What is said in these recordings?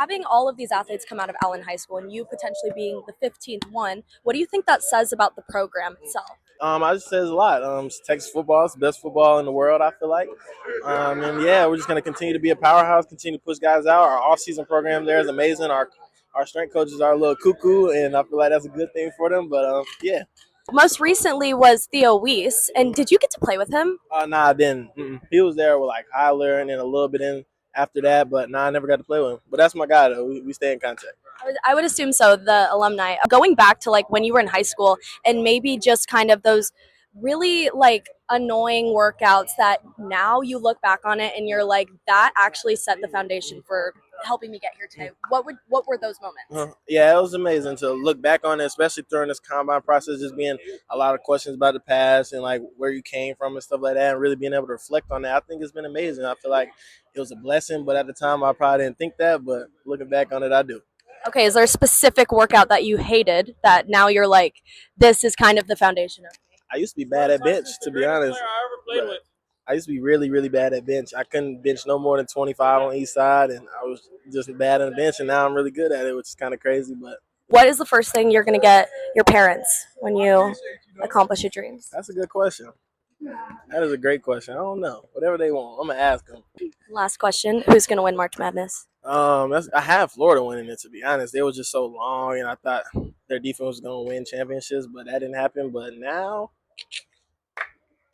Having all of these athletes come out of Allen High School and you potentially being the 15th one, what do you think that says about the program itself? I just says a lot. Texas football is the best football in the world, I feel like. And yeah, we're just gonna continue to be a powerhouse, continue to push guys out. Our off-season program there is amazing. Our strength coaches are a little cuckoo, and I feel like that's a good thing for them. But yeah. Most recently was Theo Weiss, and did you get to play with him? Nah, I didn't. He was there with like Hyler and then a little bit in after that, but nah, I never got to play with him. But that's my guy though. We stay in contact. I would assume so, the alumni. Going back to like when you were in high school and maybe just kind of those really like annoying workouts that now you look back on it and you're like, that actually set the foundation for helping me get here today. What were those moments? Yeah, it was amazing to look back on it, especially during this combine process, just being a lot of questions about the past and like where you came from and stuff like that, and really being able to reflect on that. I think it's been amazing. I feel like it was a blessing, but at the time I probably didn't think that. But looking back on it, I do. Okay, is there a specific workout that you hated that now you're like, this is kind of the foundation of me? I used to be bad at bench, to be honest. I used to be really, really bad at bench. I couldn't bench no more than 25 on each side, and I was just bad on the bench. And now I'm really good at it, which is kind of crazy. But What is the first thing you're going to get your parents when you accomplish your dreams? that's a good question. That is a great question. I don't know. Whatever they want, I'm gonna ask them. Last question. Who's going to win March Madness? I have Florida winning it. To be honest, they were just so long, and I thought their defense was gonna win championships, but that didn't happen. But now,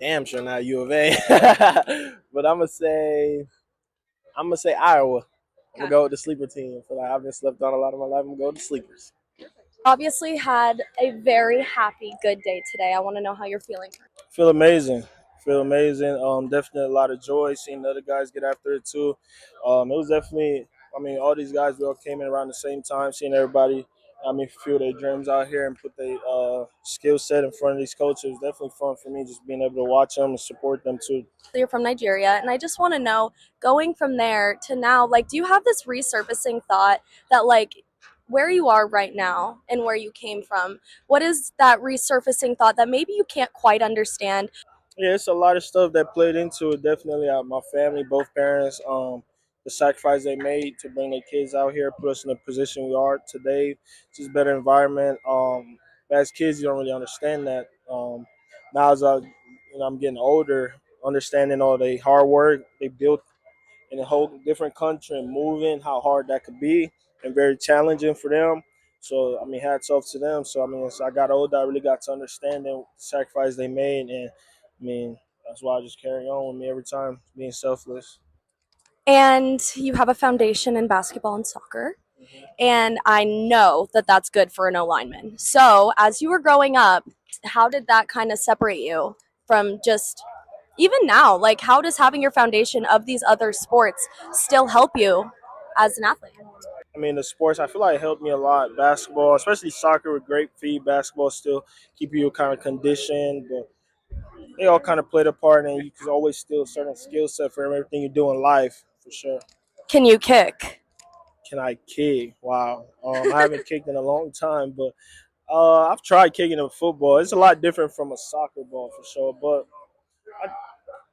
damn sure not U of A. But I'm gonna say Iowa. I'm gonna go with the sleeper team. I feel like I've been slept on a lot of my life. I'm gonna go with the sleepers. Obviously had a very happy, good day today. I want to know how you're feeling. Feel amazing. Feel amazing. Definitely a lot of joy seeing the other guys get after it too. It was definitely. I mean, all these guys we all came in around the same time, seeing everybody. I mean, fulfill their dreams out here and put their skill set in front of these coaches. It was definitely fun for me just being able to watch them and support them too. So you're from Nigeria, and I just want to know, going from there to now, like, do you have this resurfacing thought that, like, where you are right now and where you came from, what is that resurfacing thought that maybe you can't quite understand? Yeah, it's a lot of stuff that played into it. Definitely, my family, both parents, the sacrifice they made to bring their kids out here, put us in the position we are today. Just better environment. As kids, you don't really understand that. Now, I'm getting older, understanding all the hard work they built in a whole different country and moving, how hard that could be, and very challenging for them. So, I mean, hats off to them. So, I mean, as I got older, I really got to understand the sacrifice they made, and I mean, that's why I just carry on with me every time, being selfless. And you have a foundation in basketball and soccer. And I know that that's good for an O lineman. So, as you were growing up, how did that kind of separate you from just even now? Like, how does having your foundation of these other sports still help you as an athlete? I mean, the sports, I feel like it helped me a lot. Basketball, especially soccer with great feet. Basketball still keep you kind of conditioned, but they all kind of played a part, and you can always still a certain skill set for everything you do in life, for sure. Can you kick? Can I kick? Wow. I haven't kicked in a long time, but I've tried kicking in football. It's a lot different from a soccer ball for sure, but I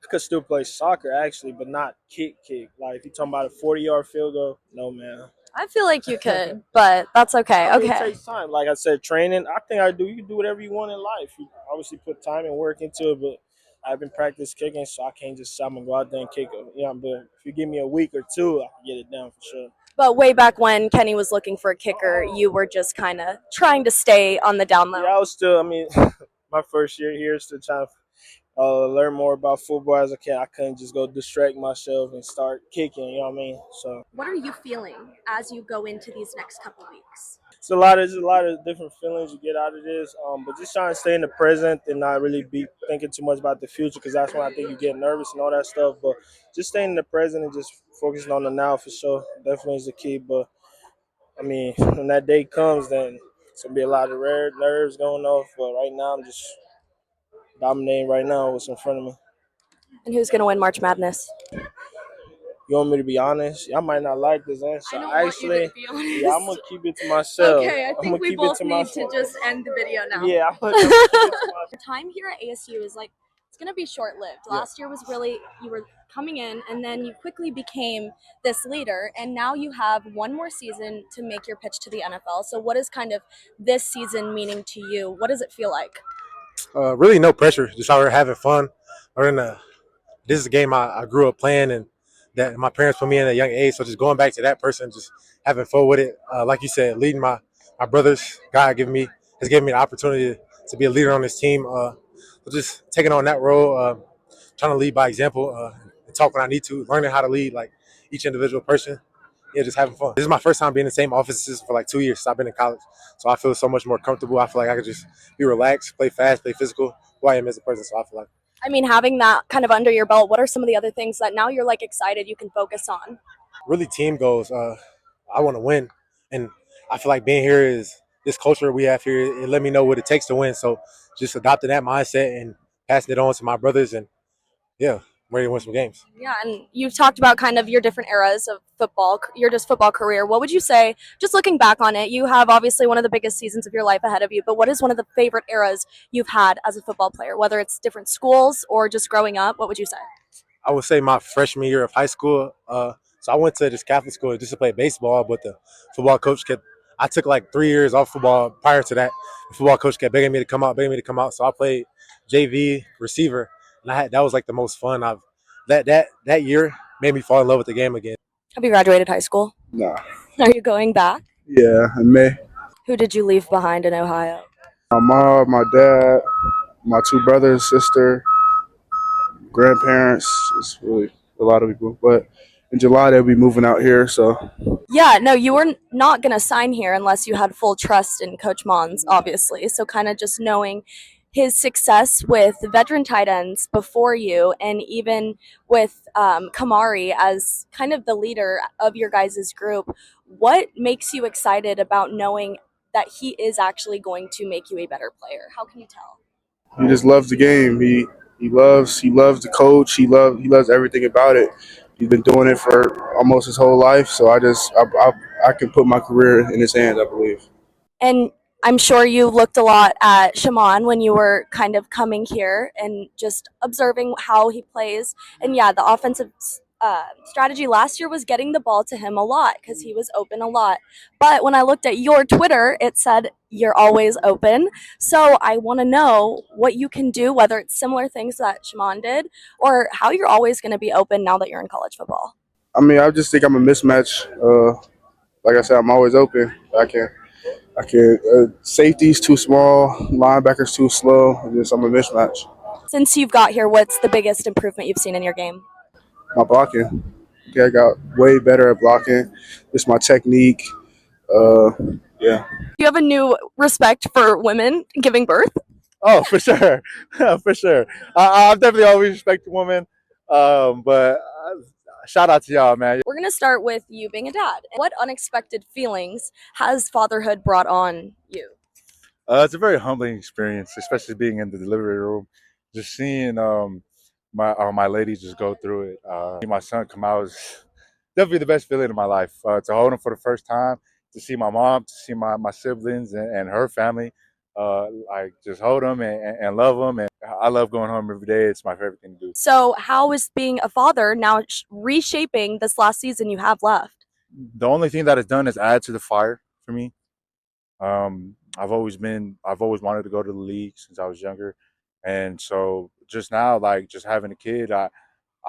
could still play soccer actually, but not kick. Like if you're talking about a 40-yard field goal, no man. I feel like you could, but that's okay. I mean, it Okay. takes time. Like I said, training. I think I do. You can do whatever you want in life. You obviously put time and work into it, but I've been practice kicking, so I can't just I'm gonna go out there and kick it. You know, but if you give me a week or two, I can get it done for sure. But way back when Kenny was looking for a kicker, you were just kind of trying to stay on the down Yeah, I low. was still. I mean, my first year here, still trying to learn more about football as I can. I couldn't just go distract myself and start kicking. You know what I mean? So What are you feeling as you go into these next couple weeks? it's a lot of different feelings you get out of this. But just trying to stay in the present and not really be thinking too much about the future because that's when I think you get nervous and all that stuff. But just staying in the present and just focusing on the now for sure definitely is the key. But I mean, when that day comes, then it's gonna be a lot of rare nerves going off. But right now, I'm just dominating right now what's in front of me. And who's going to win March Madness? You want me to be honest? I might not like this answer. I don't want you Actually, to be yeah, I'm honest. gonna keep it to myself. Okay, I I'm think gonna we keep it both to need to myself. just end the video now. Yeah, I'm gonna keep it to myself. Your time here at ASU is like It's going to be short lived. Yeah. Last year was really, you were coming in and then you quickly became this leader, and now you have one more season to make your pitch to the NFL. So, what is kind of this season meaning to you? What does it feel like? Really, no pressure. Just out here having fun. This is a game I grew up playing, and that my parents put me in at a young age. So just going back to that person, just having fun with it. Like you said, leading my brothers. God has given me the opportunity to be a leader on this team. So just taking on that role, trying to lead by example, and talk when I need to, learning how to lead like each individual person. Yeah, just having fun. This is my first time being in the same offices for like 2 years since I've been in college. So I feel so much more comfortable. I feel like I could just be relaxed, play fast, play physical, who I am as a person. So I feel like I mean, having that kind of under your belt, what are some of the other things that now you're like excited you can focus on? really team goals. I want to win, and I feel like being here is this culture we have here. It let me know what it takes to win. So just adopting that mindset and passing it on to my brothers, and yeah, I'm ready to win some games. Yeah, and you've talked about kind of your different eras of football, your just football career. What would you say, just looking back on it, you have obviously one of the biggest seasons of your life ahead of you, but what is one of the favorite eras you've had as a football player, whether it's different schools or just growing up? What would you say? I would say my freshman year of high school. So I went to this Catholic school just to play baseball, but the football coach kept. I took like 3 years off football prior to that. The football coach kept begging me to come out, begging me to come out. So I played JV receiver, and that was like the most fun I've. That year made me fall in love with the game again. Have you graduated high school? Nah. Are you going back? Yeah, in May. Who did you leave behind in Ohio? My mom, my dad, my two brothers, sister, grandparents. It's really a lot of people. But in July they'll be moving out here, so Yeah, no, you were not going to sign here unless you had full trust in Coach Mons, obviously. So, kind of just knowing his success with veteran tight ends before you, and even with Kamari as kind of the leader of your guys' group, what makes you excited about knowing that he is actually going to make you a better player? How can you tell? he just loves the game. He loves the coach. He loves everything about it. He's been doing it for almost his whole life. So I can put my career in his hands. I believe. And I'm sure you looked a lot at Shaman when you were kind of coming here and just observing how he plays. And yeah, the offensive strategy last year was getting the ball to him a lot because he was open a lot. But when I looked at your Twitter, it said you're always open. So I want to know what you can do, whether it's similar things that Shaman did or how you're always going to be open now that you're in college football. I mean, I just think I'm a mismatch. Like I said, I'm always open. Safety's too small, linebackers too slow. I'm a mismatch. Since you've got here, what's the biggest improvement you've seen in your game? My blocking. Okay, I got way better at blocking. Just my technique. Uh, yeah. Do you have a new respect for women giving birth? Oh, for sure, for sure. I've definitely always respected women, but shout out to y'all, man. We're going to start with you being a dad. What unexpected feelings has fatherhood brought on you? It's a very humbling experience, especially being in the delivery room, just seeing my lady just go through it. My son come out is definitely the best feeling of my life. To hold him for the first time, to see my mom, to see my siblings and her family, like just hold them and love them. And I love going home every day. It's my favorite thing to do. So, how is being a father now reshaping this last season you have left? The only thing that it's done is add to the fire for me. I've always wanted to go to the league since I was younger, and so just now, like just having a kid, I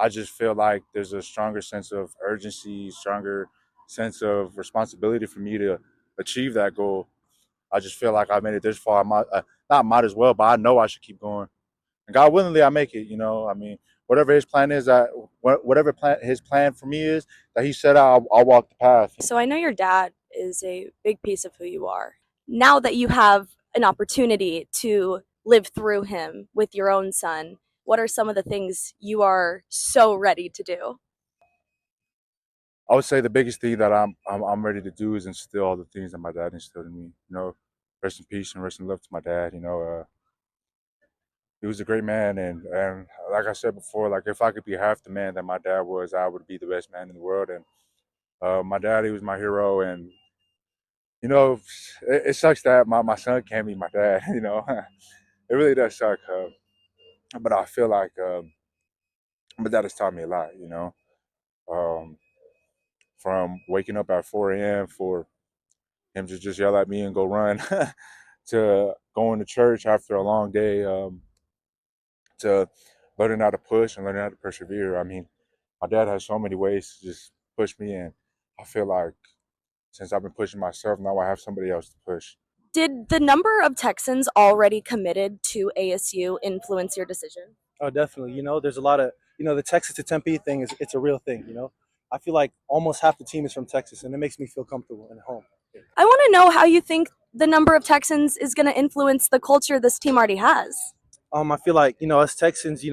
just feel like there's a stronger sense of urgency, stronger sense of responsibility for me to achieve that goal. I just feel like I made it this far. I might as well, but I know I should keep going. And God willingly, I make it. I mean, whatever His plan is, whatever His plan for me is that He set out, I'll walk the path. So, I know your dad is a big piece of who you are. Now that you have an opportunity to live through him with your own son, what are some of the things you are so ready to do? I would say the biggest thing that I'm ready to do is instill all the things that my dad instilled in me. Rest in peace and rest in love to my dad. He was a great man, and like I said before, like if I could be half the man that my dad was, I would be the best man in the world. And my dad, he was my hero, and you know, it sucks that my son can't be my dad. It really does suck. but I feel like, but that has taught me a lot, um, from waking up at 4 a.m. for him to just yell at me and go run, to going to church after a long day, to learning how to push and learning how to persevere. I mean, my dad has so many ways to just push me, and I feel like since I've been pushing myself, now I have somebody else to push. Did the number of Texans already committed to ASU influence your decision? Oh, definitely. There's a lot of the Texas to Tempe thing it's a real thing. I feel like almost half the team is from Texas, and it makes me feel comfortable and at home. I want to know how you think the number of Texans is going to influence the culture this team already has. I feel like us Texans,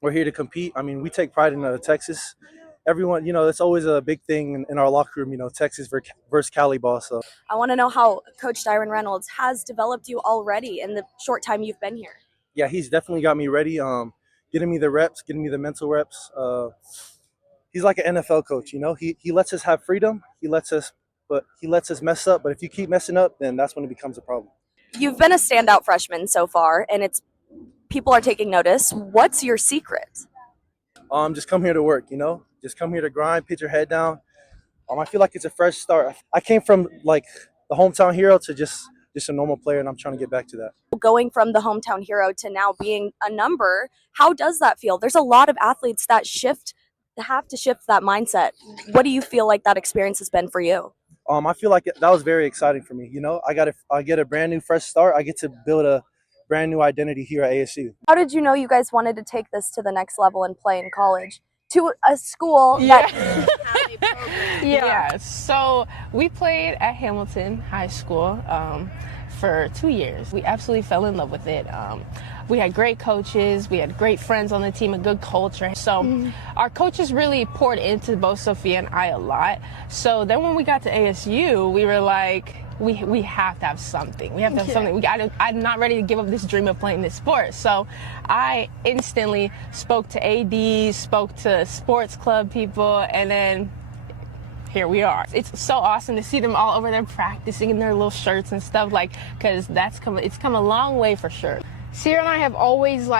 we're here to compete. I mean, we take pride in Texas. Everyone, that's always a big thing in our locker room. Texas versus Cali ball. So I want to know how Coach Dyron Reynolds has developed you already in the short time you've been here. yeah, he's definitely got me ready. Getting me the reps, getting me the mental reps. He's like an NFL coach. He lets us have freedom. He lets us mess up. But if you keep messing up, then that's when it becomes a problem. You've been a standout freshman so far, and it's people are taking notice. What's your secret? Just come here to work. Just come here to grind, put your head down. I feel like it's a fresh start. I came from like the hometown hero to just a normal player, and I'm trying to get back to that. Going from the hometown hero to now being a number, how does that feel? There's a lot of athletes that have to shift that mindset. What do you feel like that experience has been for you? I feel like that was very exciting for me. I get a brand new fresh start. I get to build a brand new identity here at ASU. How did you know you guys wanted to take this to the next level and play in college? To a school that Yeah, so we played at Hamilton High School for 2 years. We absolutely fell in love with it. We had great coaches, we had great friends on the team, a good culture. So our coaches really poured into both Sophia and I a lot. So then when we got to ASU, we were like, we have to have something. We have to have something. I'm not ready to give up this dream of playing this sport. So I instantly spoke to ADs, spoke to sports club people, and then here we are. It's so awesome to see them all over there practicing in their little shirts and stuff, because it's come a long way for sure. Sierra and I have always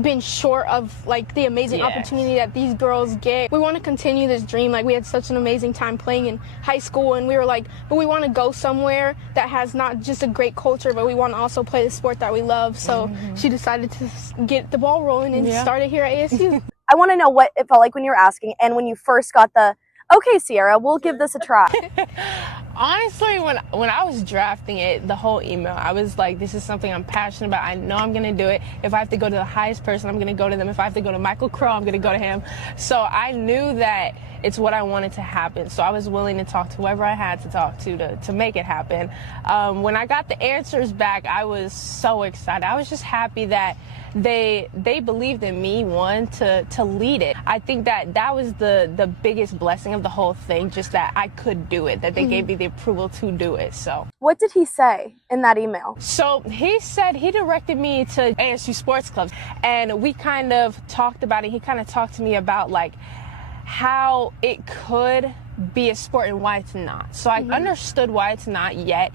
been short of the amazing opportunity that these girls get. We want to continue this dream. We had such an amazing time playing in high school, and we were but we want to go somewhere that has not just a great culture, but we want to also play the sport that we love. So she decided to get the ball rolling and started here at ASU. I want to know what it felt like when you were asking and when you first got the, okay, Sierra, we'll give this a try. Honestly, when I was drafting it, the whole email, I was like, this is something I'm passionate about. I know I'm going to do it. If I have to go to the highest person, I'm going to go to them. If I have to go to Michael Crow, I'm going to go to him. So I knew that it's what I wanted to happen. So I was willing to talk to whoever I had to talk to make it happen. When I got the answers back, I was so excited. I was just happy that they believed in me, to lead it. I think that was the biggest blessing of the whole thing, just that I could do it, that they gave me the approval to do it. So What did he say in that email? So he said he directed me to ASU Sports Clubs, and we kind of talked about it. He kind of talked to me about how it could be a sport and why it's not. So I understood why it's not yet.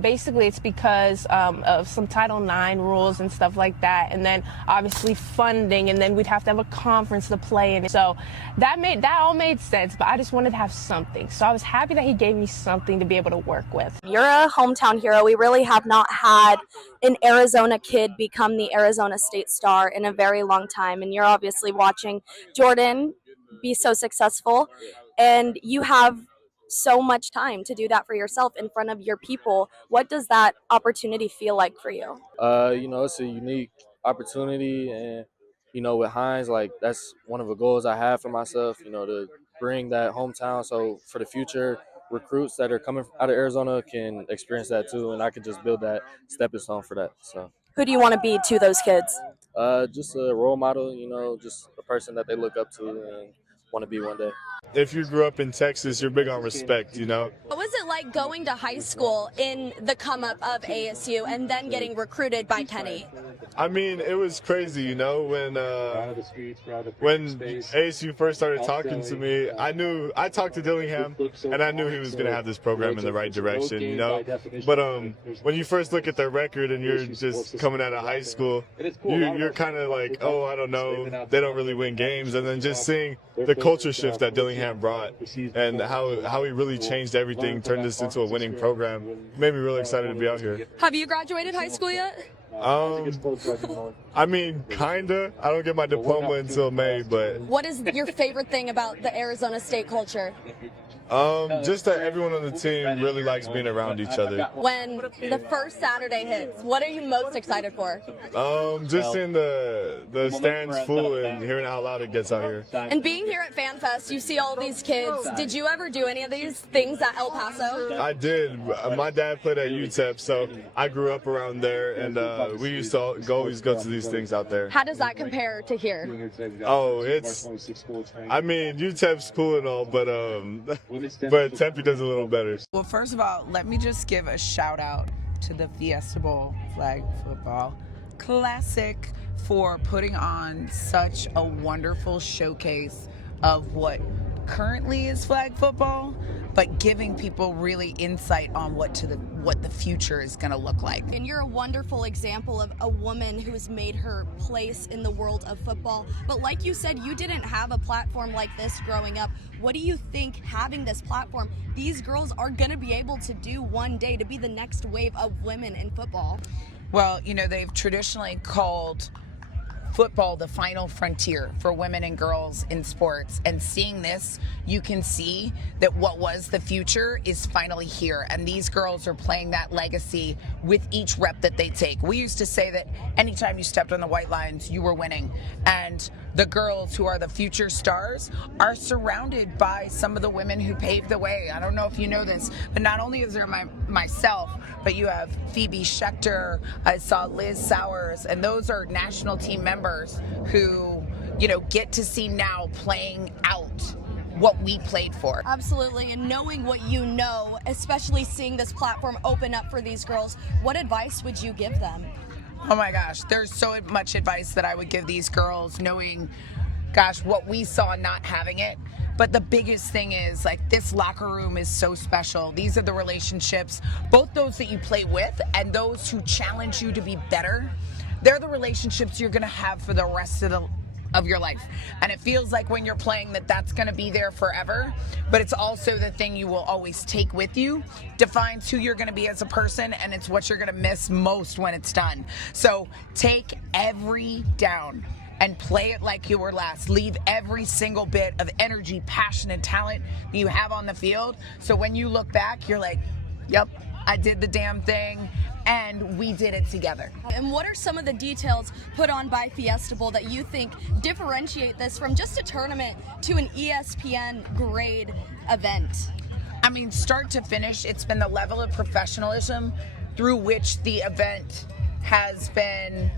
Basically, it's because of some Title IX rules and stuff like that, and then obviously funding, and then we'd have to have a conference to play in. So that all made sense, but I just wanted to have something. So I was happy that he gave me something to be able to work with. You're a hometown hero. We really have not had an Arizona kid become the Arizona State star in a very long time, and you're obviously watching Jordan be so successful, and you have so much time to do that for yourself in front of your people. What does that opportunity feel like for you? It's a unique opportunity, and with Hines, that's one of the goals I have for myself. To bring that hometown, so for the future recruits that are coming out of Arizona can experience that too, and I could just build that stepping stone for that. So, Who do you want to be to those kids? just a role model. Just a person that they look up to and want to be one day. If you grew up in Texas, you're big on respect, What was it like going to high school in the come up of ASU and then getting recruited by Kenny? I mean, it was crazy, you know, when ASU first started talking to me, I talked to Dillingham, and I knew he was going to have this program in the right direction, you know. But when you first look at their record and you're just coming out of high school, you're kind of like, oh, I don't know, they don't really win games. And then just seeing the culture shift that Dillingham brought and how he really changed everything, turned this into a winning program, made me really excited to be out here. Have you graduated high school yet? I mean, kinda. I don't get my diploma until May, but What is your favorite thing about the Arizona State culture? just that everyone on the team really likes being around each other. When the first Saturday hits, what are you most excited for? Just seeing the stands full and hearing how loud it gets out here. And being here at FanFest, you see all these kids. Did you ever do any of these things at El Paso? I did. My dad played at UTEP, so I grew up around there, and we used to always go to these things out there. How does that compare to here? Oh, I mean, UTEP's cool and all, but Tempe does a little better. Well, first of all, let me just give a shout out to the Fiesta Bowl Flag Football Classic for putting on such a wonderful showcase of what currently is flag football, but giving people really insight on what the future is going to look like. And you're a wonderful example of a woman who has made her place in the world of football. But like you said, you didn't have a platform like this growing up. What do you think having this platform, these girls are going to be able to do one day to be the next wave of women in football? Well, you know, they've traditionally called football the final frontier for women and girls in sports, and seeing this, you can see that what was the future is finally here, and these girls are playing that legacy with each rep that they take. We used to say that anytime you stepped on the white lines, you were winning, and the girls who are the future stars are surrounded by some of the women who paved the way. I don't know if you know this, but not only is there myself, but you have Phoebe Schechter, I saw Liz Sowers, and those are national team members who, you know, get to see now playing out what we played for. Absolutely, and knowing what you know, especially seeing this platform open up for these girls, what advice would you give them? Oh my gosh, there's so much advice that I would give these girls, knowing, gosh, what we saw not having it. But the biggest thing is, like, this locker room is so special. These are the relationships, both those that you play with and those who challenge you to be better. They're the relationships you're gonna have for the rest of your life. And it feels like when you're playing that's gonna be there forever, but it's also the thing you will always take with you, defines who you're gonna be as a person, and it's what you're gonna miss most when it's done. So take every down and play it like you were last. Leave every single bit of energy, passion, and talent that you have on the field, so when you look back, you're like, yep, I did the damn thing, and we did it together. And what are some of the details put on by Fiesta Bowl that you think differentiate this from just a tournament to an ESPN grade event? I mean, start to finish, it's been the level of professionalism through which the event has been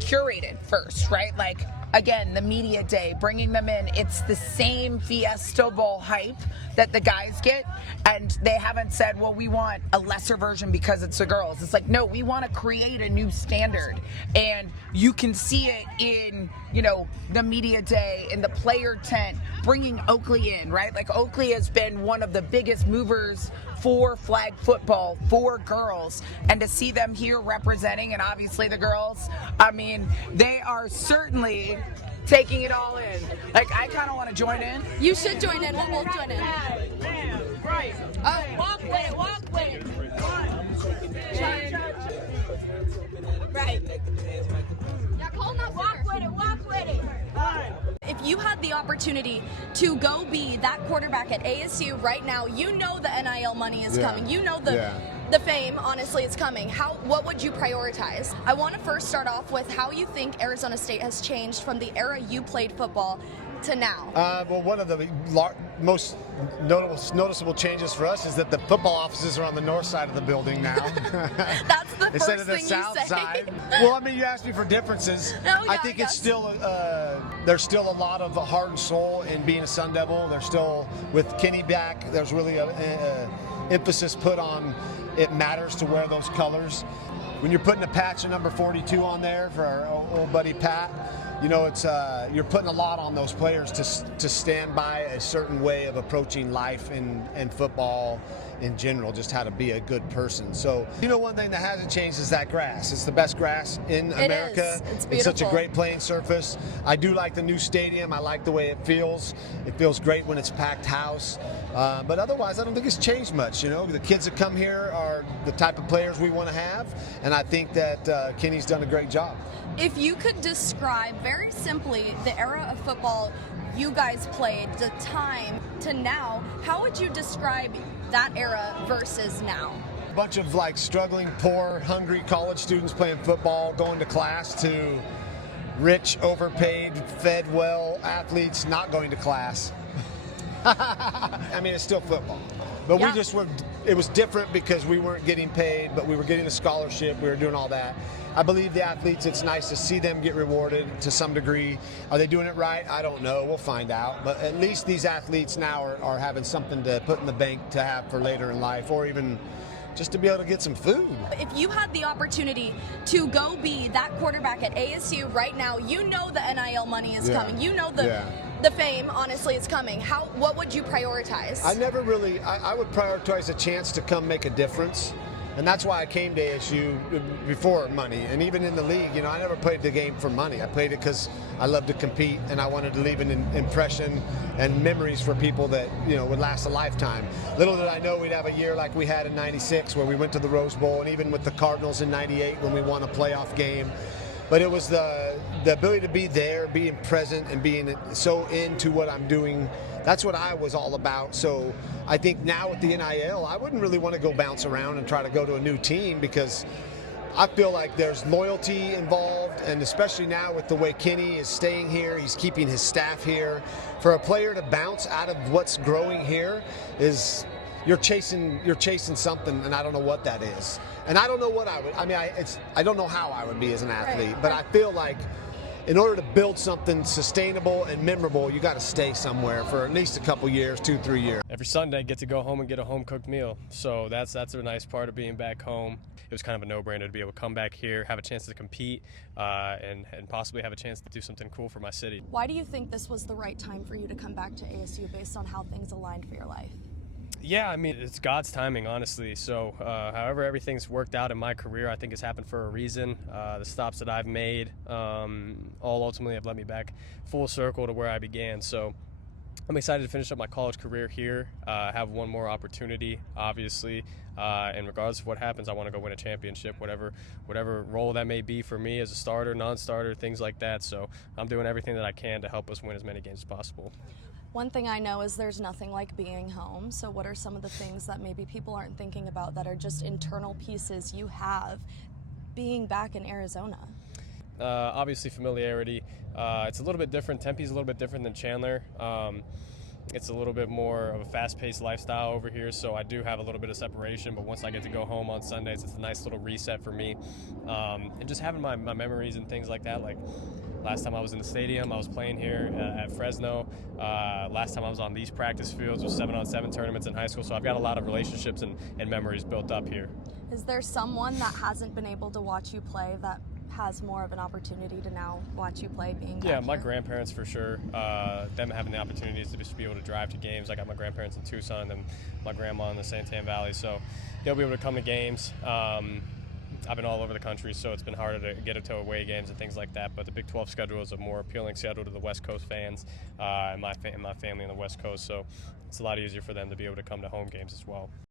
curated first, right? Like, again, the media day, bringing them in, it's the same Fiesta Bowl hype that the guys get, and they haven't said, well, we want a lesser version because it's the girls. It's like, no, we want to create a new standard, and you can see it in, you know, the media day, in the player tent, bringing Oakley in, right? Like, Oakley has been one of the biggest movers for flag football for girls, and to see them here representing, and obviously the girls, I mean, they are certainly taking it all in. Like, I kind of want to join in. You should join in. We'll both join in. Right. Oh, walk with it, walk with it. Right. Yeah, call now, walk with it, walk with it. If you had the opportunity to go be that quarterback at ASU right now, you know the NIL money is coming. You know the fame, honestly, is coming. What would you prioritize? I want to first start off with how you think Arizona State has changed from the era you played football to now. Well, one of the most noticeable changes for us is that the football offices are on the north side of the building now. That's the first instead of the thing south you say. side. Well, I mean, you asked me for differences. I think it's still there's still a lot of heart and soul in being a Sun Devil. There's still, with Kenny back, there's really emphasis put on it matters to wear those colors. When you're putting a patch of number 42 on there for our old buddy Pat, you know, it's you're putting a lot on those players to stand by a certain way of approaching life and football in general, just how to be a good person. So, you know, one thing that hasn't changed is that grass. It's the best grass in America. It's such a beautiful. great playing surface. I do like the new stadium. I like the way it feels. It feels great when it's packed house. But otherwise, I don't think it's changed much. You know, the kids that come here are the type of players we want to have, and I think that Kenny's done a great job. If you could describe very simply the era of football you guys played, the time to now, how would you describe that era versus now? A bunch of like struggling, poor, hungry college students playing football, going to class, to rich, overpaid, fed well athletes not going to class. I mean, it's still football. But Yeah. we just were, it was different because we weren't getting paid, but we were getting a scholarship, we were doing all that. I believe the athletes, it's nice to see them get rewarded to some degree. Are they doing it right? I don't know, we'll find out. But at least these athletes now are having something to put in the bank to have for later in life, or even just to be able to get some food. If you had the opportunity to go be that quarterback at ASU right now, you know the NIL money is coming. You know the fame, honestly, is coming. What would you prioritize? I would prioritize a chance to come make a difference. And that's why I came to ASU before money. And even in the league, you know, I never played the game for money. I played it because I love to compete and I wanted to leave an impression and memories for people that, you know, would last a lifetime. Little did I know we'd have a year like we had in '96 where we went to the Rose Bowl, and even with the Cardinals in '98 when we won a playoff game. But it was the ability to be there, being present, and being so into what I'm doing. That's what I was all about. So I think now with the NIL, I wouldn't really want to go bounce around and try to go to a new team, because I feel like there's loyalty involved, and especially now with the way Kenny is staying here, he's keeping his staff here. For a player to bounce out of what's growing here is you're chasing something, and I don't know what that is. And I don't know what I would. I mean, I don't know how I would be as an athlete, but I feel like in order to build something sustainable and memorable, you got to stay somewhere for at least a couple years, 2-3 years. Every Sunday, I get to go home and get a home-cooked meal. So that's a nice part of being back home. It was kind of a no-brainer to be able to come back here, have a chance to compete, and possibly have a chance to do something cool for my city. Why do you think this was the right time for you to come back to ASU based on how things aligned for your life? Yeah, I mean, it's God's timing, honestly. So however everything's worked out in my career, I think it's happened for a reason. The stops that I've made all ultimately have led me back full circle to where I began. So I'm excited to finish up my college career here, have one more opportunity, obviously. And regardless of what happens, I want to go win a championship, whatever role that may be for me as a starter, non-starter, things like that. So I'm doing everything that I can to help us win as many games as possible. One thing I know is there's nothing like being home. So what are some of the things that maybe people aren't thinking about that are just internal pieces you have being back in Arizona? Obviously familiarity. It's a little bit different. Tempe's a little bit different than Chandler. It's a little bit more of a fast-paced lifestyle over here, so I do have a little bit of separation, but once I get to go home on Sundays, it's a nice little reset for me. And just having my memories and things like that, like last time I was in the stadium, I was playing here at Fresno. Last time I was on these practice fields was 7-on-7 tournaments in high school, so I've got a lot of relationships and memories built up here. Is there someone that hasn't been able to watch you play that has more of an opportunity to now watch you play being back Yeah, my here? grandparents for sure. Them having the opportunities to just be able to drive to games. I got my grandparents in Tucson and my grandma in the Santan Valley, so they'll be able to come to games. I've been all over the country, so it's been harder to get to away games and things like that. But the Big 12 schedule is a more appealing schedule to the West Coast fans and my family on the West Coast, so it's a lot easier for them to be able to come to home games as well.